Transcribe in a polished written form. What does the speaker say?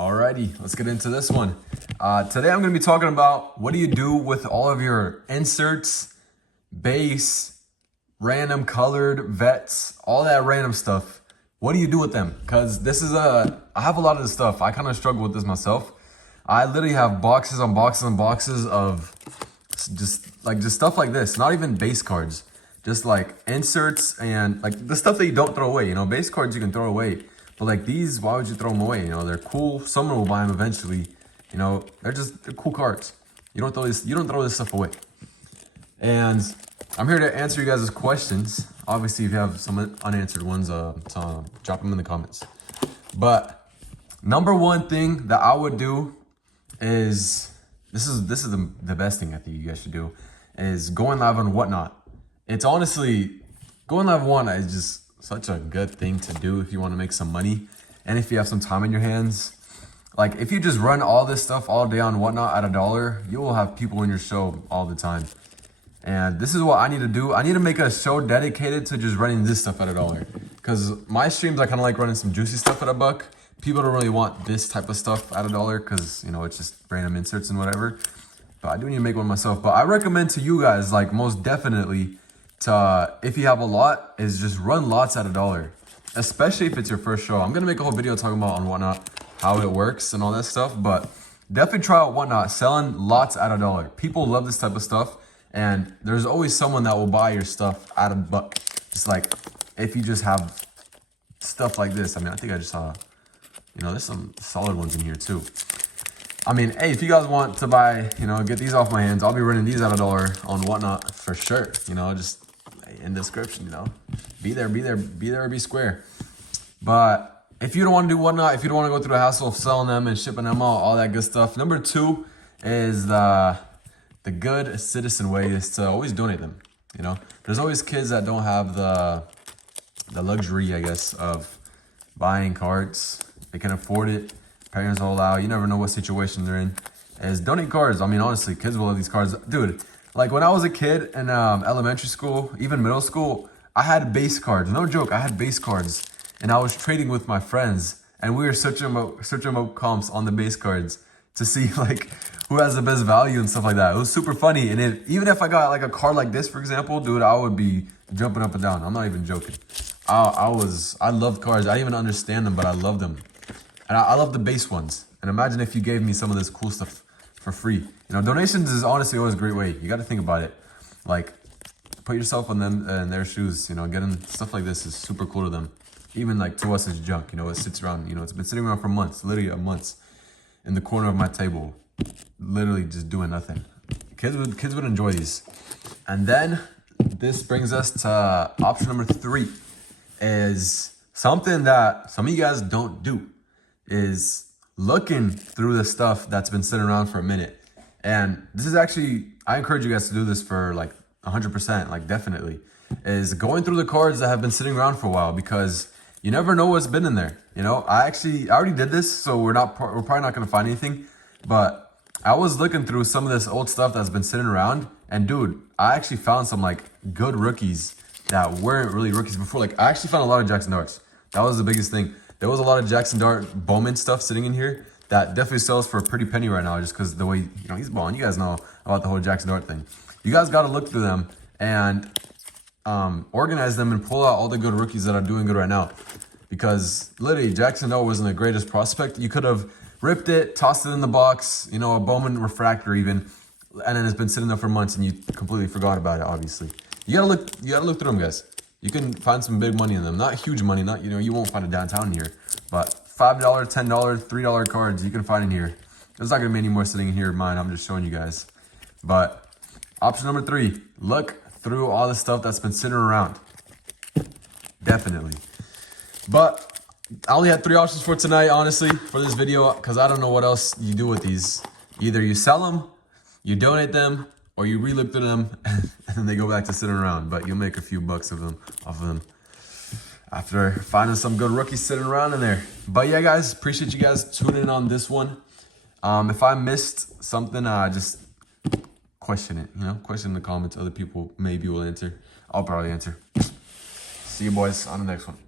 Alrighty, let's get into this one. Today I'm going to be talking about what do you do with all of your inserts, base, random colored vets, all that random stuff. What do you do with them? Because I have a lot of this stuff. I kind of struggle with this myself. I literally have boxes on boxes on boxes of just stuff like this. Not even base cards, just like inserts and like the stuff that you don't throw away. You know, base cards you can throw away. But like these, why would you throw them away? You know, they're cool. Someone will buy them eventually. You know, they're cool cards. You don't throw this stuff away. And I'm here to answer you guys' questions. Obviously, if you have some unanswered ones, drop them in the comments. But number one thing that I would do is this is the best thing I think you guys should do is going live on Whatnot. It's honestly going live on Whatnot is just such a good thing to do if you want to make some money and if you have some time in your hands. Like if you just run all this stuff all day on Whatnot at $1, you will have people in your show all the time. And this is what I need to do. I need to make a show dedicated to just running this stuff at $1. Because my streams, I kind of like running some juicy stuff at $1. People don't really want this type of stuff at $1 because, you know, it's just random inserts and whatever. But I do need to make one myself. But I recommend to you guys, like most definitely, to if you have a lot, is just run lots at $1. Especially if it's your first show. I'm going to make a whole video talking about on Whatnot how it works and all that stuff. But definitely try out Whatnot, selling lots at $1. People love this type of stuff. And there's always someone that will buy your stuff at $1. Just like if you just have stuff like this. I mean, I think I just saw, you know, there's some solid ones in here too. I mean, hey, if you guys want to buy, you know, get these off my hands, I'll be running these at $1 on Whatnot for sure. You know, just in the description, you know, be there or be square. But if you don't want to do Whatnot, if you don't want to go through the hassle of selling them and shipping them out, all that good stuff. Number two is the good citizen way is to always donate them. You know, there's always kids that don't have the luxury, I guess, of buying cards. They can afford it. Parents will allow. You never know what situation they're in. Is donate cards. I mean, honestly, kids will love these cards, dude. Like when I was a kid in elementary school, even middle school, I had base cards. No joke, I had base cards, and I was trading with my friends, and we were searching up comps on the base cards to see like who has the best value and stuff like that. It was super funny. And even if I got like a card like this, for example, dude, I would be jumping up and down. I'm not even joking. I loved cards. I didn't even understand them, but I loved them. And I love the base ones. And imagine if you gave me some of this cool stuff for free. You know, donations is honestly always a great way. You got to think about it. Like, put yourself on them and their shoes. You know, getting stuff like this is super cool to them. Even like to us, it's junk. You know, it sits around. You know, it's been sitting around for months, literally months, in the corner of my table, literally just doing nothing. Kids would enjoy these. And then this brings us to option number 3, is something that some of you guys don't do, is looking through the stuff that's been sitting around for a minute. And this is actually, I encourage you guys to do this for like 100%, like definitely, is going through the cards that have been sitting around for a while, because you never know what's been in there. You know, I already did this, so we're probably not going to find anything. But I was looking through some of this old stuff that's been sitting around, and dude, I actually found some like good rookies that weren't really rookies before. Like I actually found a lot of Jackson Darts. That was the biggest thing. There was a lot of Jackson Dart Bowman stuff sitting in here that definitely sells for a pretty penny right now, just because the way, you know, he's balling. You guys know about the whole Jackson Dart thing. You guys got to look through them and organize them and pull out all the good rookies that are doing good right now. Because literally, Jackson Dart wasn't the greatest prospect. You could have ripped it, tossed it in the box, you know, a Bowman refractor even, and then it's been sitting there for months and you completely forgot about it, obviously. You gotta look through them, guys. You can find some big money in them. Not huge money, not, you know, you won't find it downtown here. But $5, $10, $3 cards you can find in here. There's not gonna be any more sitting in here of mine. I'm just showing you guys. But option number 3, look through all the stuff that's been sitting around. Definitely. But I only had 3 options for tonight, honestly, for this video, because I don't know what else you do with these. Either you sell them, you donate them, or you re-look through them, and then they go back to sitting around. But you'll make a few bucks off of them after finding some good rookies sitting around in there. But yeah, guys, appreciate you guys tuning in on this one. If I missed something, just question it, you know, question in the comments. Other people maybe will answer. I'll probably answer. See you boys on the next one.